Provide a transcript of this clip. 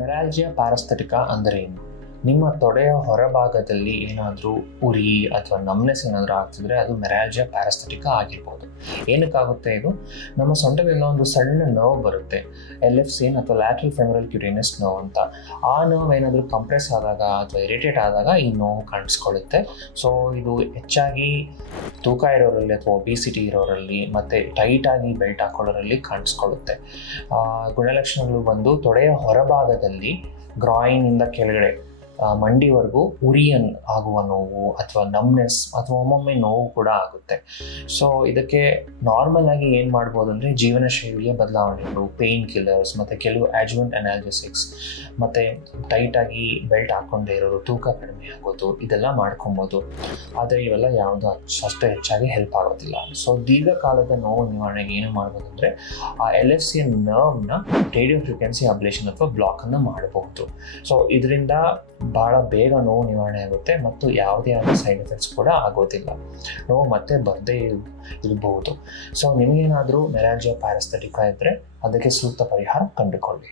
ಮೆರಾಲ್ಜಿಯಾ ಪ್ಯಾರಾಸ್ಥೆಟಿಕಾ ಅಂದರೆ ಏನು? ನಿಮ್ಮ ತೊಡೆಯ ಹೊರಭಾಗದಲ್ಲಿ ಏನಾದರೂ ಉರಿ ಅಥವಾ ನಮ್ನೆಸ್ ಏನಾದರೂ ಆಗ್ತಿದ್ರೆ ಅದು ಮೆರಾಲ್ಜಿಯಾ ಪ್ಯಾರಾಸ್ಥೆಟಿಕಾ ಆಗಿರ್ಬೋದು. ಏನಕ್ಕಾಗುತ್ತೆ ಇದು? ನಮ್ಮ ಸೊಂಟದಿಂದ ಒಂದು ಸಣ್ಣ ನರ್ವ್ ಬರುತ್ತೆ, LF-CN ಅಥವಾ ಲ್ಯಾಟ್ರಲ್ ಫೆಮರಲ್ ಕ್ಯುಟೇನಿಯಸ್ ನರ್ವ್ ಅಂತ. ಆ ನರ್ವ್ ಏನಾದರೂ ಕಂಪ್ರೆಸ್ ಆದಾಗ ಅಥವಾ ಇರಿಟೇಟ್ ಆದಾಗ ಈ ನೋವು ಕಾಣಿಸ್ಕೊಳ್ಳುತ್ತೆ. ಸೊ ಇದು ಹೆಚ್ಚಾಗಿ ತೂಕ ಇರೋರಲ್ಲಿ ಅಥವಾ ಒಬಿಸಿಟಿ ಇರೋರಲ್ಲಿ ಮತ್ತು ಟೈಟಾಗಿ ಬೆಲ್ಟ್ ಹಾಕೊಳ್ಳೋರಲ್ಲಿ ಕಾಣಿಸ್ಕೊಳ್ಳುತ್ತೆ. ಗುಣಲಕ್ಷಣಗಳು ಬಂದು ತೊಡೆಯ ಹೊರಭಾಗದಲ್ಲಿ ಗ್ರಾಯಿನಿಂದ ಕೆಳಗಡೆ ಮಂಡಿವರೆಗೂ ಉರಿಯನ್ ಆಗುವ ನೋವು ಅಥವಾ ನಮ್ನೆಸ್ ಅಥವಾ ಒಮ್ಮೊಮ್ಮೆ ನೋವು ಕೂಡ ಆಗುತ್ತೆ. ಸೊ ಇದಕ್ಕೆ ನಾರ್ಮಲ್ ಆಗಿ ಏನು ಮಾಡ್ಬೋದು ಅಂದರೆ ಜೀವನ ಶೈಲಿಯ ಬದಲಾವಣೆಗಳು, ಪೇಯ್ನ್ ಕಿಲ್ಲರ್ಸ್ ಮತ್ತು ಕೆಲವು ಅಡ್ಜುವೆಂಟ್ ಅನಾಲ್ಜೆಸಿಕ್ಸ್ ಮತ್ತು ಟೈಟಾಗಿ ಬೆಲ್ಟ್ ಹಾಕ್ಕೊಂಡೇ ಇರೋರು, ತೂಕ ಕಡಿಮೆ ಆಗೋದು, ಇದೆಲ್ಲ ಮಾಡ್ಕೊಬೋದು. ಆದರೆ ಇವೆಲ್ಲ ಯಾವುದು ಅಷ್ಟು ಹೆಚ್ಚಾಗಿ ಹೆಲ್ಪ್ ಆಗೋದಿಲ್ಲ. ಸೊ ದೀರ್ಘಕಾಲದ ನೋವು ನಿವಾರಣೆಗೆ ಏನು ಮಾಡ್ಬೋದು ಅಂದರೆ ಆ LF-CN ನರ್ವ್ನ ರೇಡಿಯೋ ಫ್ರೀಕ್ವೆನ್ಸಿ ಅಬ್ಲೇಷನ್ ಅಥವಾ ಬ್ಲಾಕನ್ನು ಮಾಡಬಹುದು. ಸೊ ಇದರಿಂದ ಭಾಳ ಬೇಗ ನೋವು ನಿವಾರಣೆ ಆಗುತ್ತೆ ಮತ್ತು ಯಾವುದೇ ಆದ ಸೈಡ್ ಎಫೆಕ್ಟ್ಸ್ ಕೂಡ ಆಗೋದಿಲ್ಲ. ನೋವು ಮತ್ತೆ ಬರದೇ ಇರಬಹುದು. ಸೊ ನಿಮಗೇನಾದರೂ ಮೆರಾಲ್ಜಿಯಾ ಪ್ಯಾರಾಸ್ಥೆಟಿಕಾ ಇದ್ದರೆ ಅದಕ್ಕೆ ಸೂಕ್ತ ಪರಿಹಾರ ಕಂಡುಕೊಳ್ಳಿ.